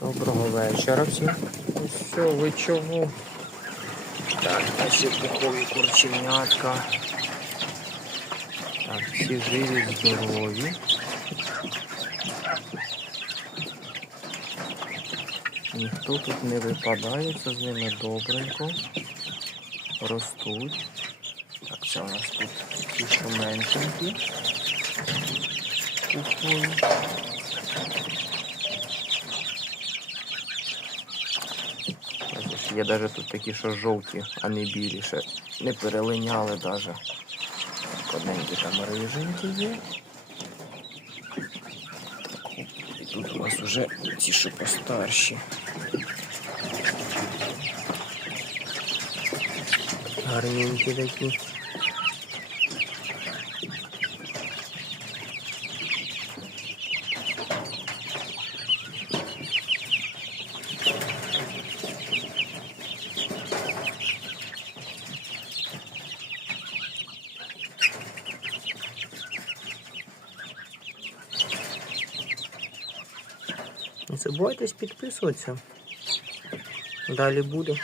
Доброго вечора всім. Все, ви чого? Так, наші пухові курченятка. Так, всі живі, здорові. Ніхто тут не випадає, це з ними добренько. Ростуть. Так, це у нас тут ті, що меншенькі. Пухові. Бачиш, Є навіть тут такі, що жовті, а не білі, ще не перелиняли навіть. Одненькі там риженькі є. Так, і тут у нас вже ті, що постарші. Гарненькі такі. Не забувайтесь підписуватися. Далі буде.